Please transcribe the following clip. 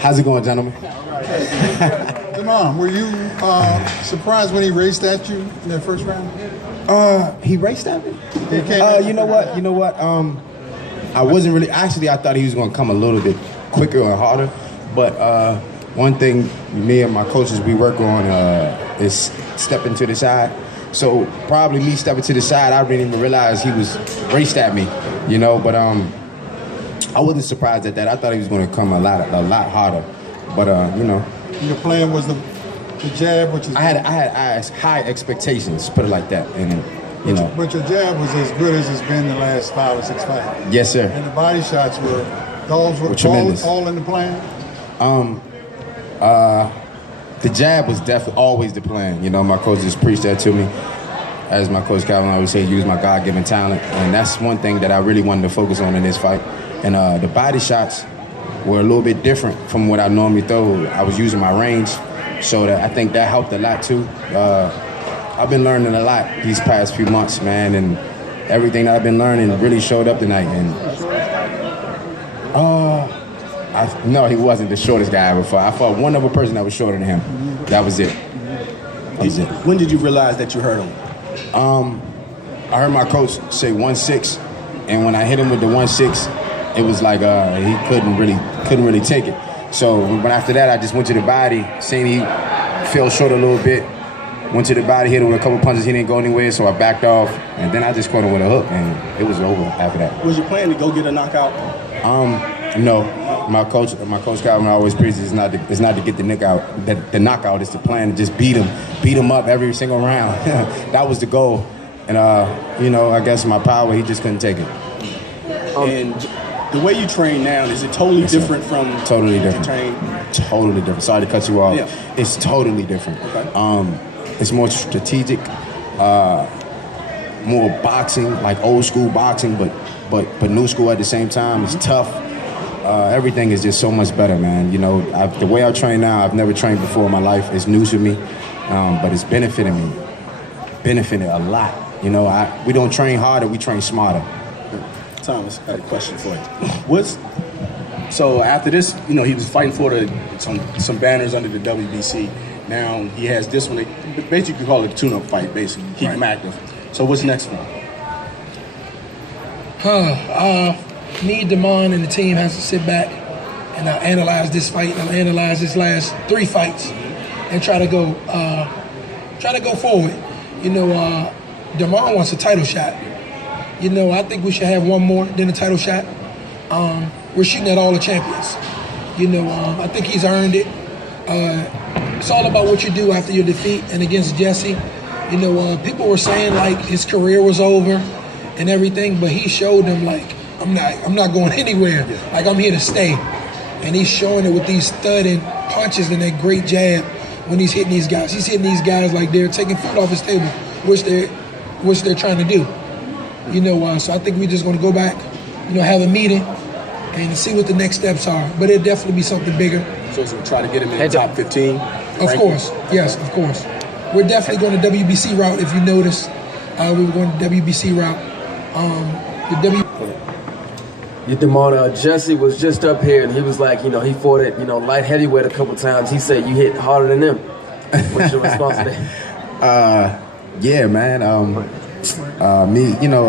How's it going, gentlemen? Come on, were you surprised when he raced at you in that first round? He raced at me? You know what? I wasn't really, actually I thought he was gonna come a little bit quicker and harder, but one thing me and my coaches, we work on is stepping to the side. So probably me stepping to the side, I didn't even realize he was raced at me, you know, but I wasn't surprised at that. I thought he was gonna come a lot harder, but you know. Your plan was the jab, which is... I had high expectations, put it like that, and you know. But your jab was as good as it's been the last 5 or 6 fights. Yes, sir. And the body shots were tremendous. All in the plan? The jab was definitely always the plan. You know, my coach just preached that to me. As my coach Calvin always said, use my God-given talent. And that's one thing that I really wanted to focus on in this fight. And the body shots were a little bit different from what I normally throw. I was using my range, so that I think that helped a lot too. I've been learning a lot these past few months, man, and everything that I've been learning really showed up tonight. And no, he wasn't the shortest guy I ever fought. I fought one other person that was shorter than him. That was it. When did you realize that you hurt him? I heard my coach say 1-6, and when I hit him with the 1-6, it was like he couldn't really take it. So after that, I just went to the body, seen he fell short a little bit. Went to the body, hit him with a couple punches. He didn't go anywhere, so I backed off, and then I just caught him with a hook, and it was over after that. Was your plan to go get a knockout? No. My coach Calvin always preaches it's not to get the knockout. The knockout is the plan to just beat him up every single round. That was the goal, and you know, I guess my power, he just couldn't take it. And the way you train now, is it totally different from totally different? Totally different. Sorry to cut you off. Yeah. It's totally different. Okay. It's more strategic, more boxing, like old school boxing, but new school at the same time. It's tough. Everything is just so much better, man. You know, the way I train now, I've never trained before in my life. It's new to me, but it's benefiting a lot. You know, we don't train harder, we train smarter. Thomas, I had a question for you. So after this, you know, he was fighting for some banners under the WBC. Now he has this one. Basically, you call it a tune-up fight. Basically, keep him active. So what's next for him? Me, Damon, and the team has to sit back and analyze this fight and analyze his last 3 fights and try to go forward. You know, Damon wants a title shot. You know, I think we should have one more than a title shot. We're shooting at all the champions. You know, I think he's earned it. It's all about what you do after your defeat and against Jesse. You know, people were saying like his career was over and everything, but he showed them like, I'm not going anywhere. Like, I'm here to stay. And he's showing it with these thudding punches and that great jab when he's hitting these guys. He's hitting these guys like they're taking food off his table, which they're trying to do. You know, so I think we're just going to go back, you know, have a meeting and see what the next steps are. But it'll definitely be something bigger. So we'll try to get him in the top 15? Of course. Yes, of course. We're definitely going the WBC route, if you notice. We were going the WBC route. Jesse was just up here, and he was like, you know, he fought at, you know, light heavyweight a couple times. He said you hit harder than him. What's your response to that? Yeah, man. Me, you know,